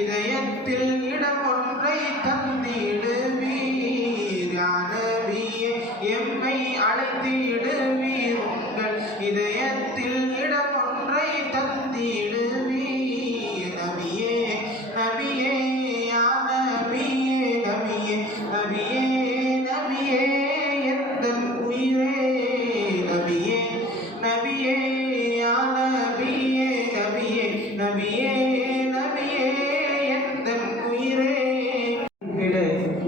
இதயத்தில் இடம் ஒன்றை தந்திடுவீர். யா நபியே எம்மை அழைத்திடுவீர். உங்கள் இதயத்தில் இடம் ஒன்றை தந்திடுவீர். நபியே நபியே யா நபியே நபியே நபியே நபியே எந்தன் உயிரே. நபியே நபியே யா நபியே நபியே நபியே நபியே எந்தன் உயிரே.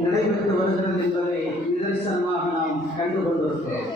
நடைபெற்று வருகிறது என்பதை நிதர்சனமாக நாம் கண்டு கொண்டிருக்கிறோம்.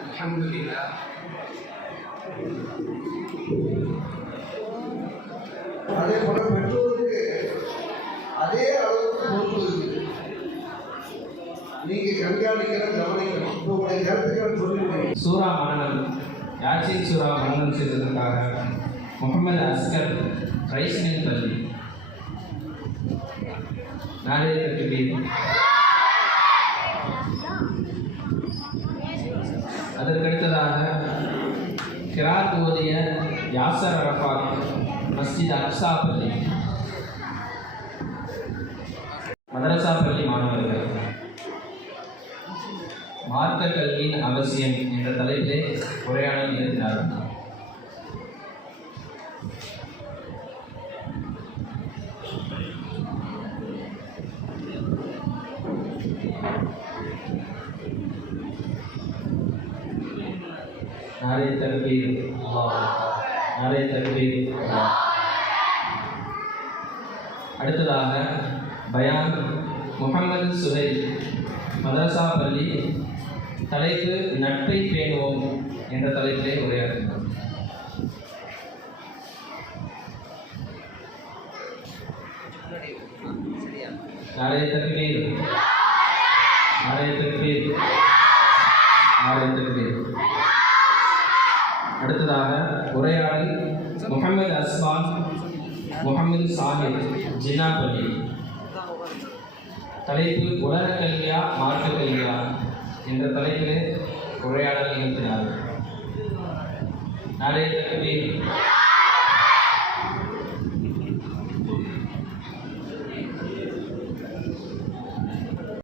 அல்ஹம்துலில்லாஹ். அதே போல பெற்றோருக்கு அதே அளவுக்கு பொறுப்பு இருக்குது. நீங்க கண்காணிக்கிற கவனிக்கணும். உங்களுடைய கருத்துக்கள் சொல்லிவிட்டீங்க. சூரா மனநல் யாசின் சூரா மனநல் செய்ததற்காக முகமது அஸ்கர் ரைஸ்மில் பள்ளி நாளைய தக்பீர். அதற்கடுத்ததாக கிராத் ஓதிய யாசர் அரஃபாத் மஸ்ஜித் அக்ஸா பள்ளி மதரசா பள்ளி மாணவர்கள் மார்க்க கல்வியின் அவசியம் என்ற தலைப்பிலே உரையாடல் நிகழ்த்தினார்கள். நாரே தக்பீர் அல்லாஹ், நாரே தக்பீர் அல்லாஹ். அடுத்ததாக பயான் முகமது சுஹைல் மதரசா பள்ளி தலைப்பு நட்பை பேணுவோம் என்ற தலைப்பிலே உரையாற்றினார். நாரே தக்பீர், நாரே தக்பீர், நாரே தக்பீர். அடுத்ததாக உரையாடல் முகமது அஸ்மான் முகமது சாஹிப் ஜின்னா பள்ளி தலைப்பு உலக கல்வியா மார்க்க கல்வியா என்ற தலைப்பில் உரையாடல் நிகழ்த்தினார். நாரே தக்பீர்,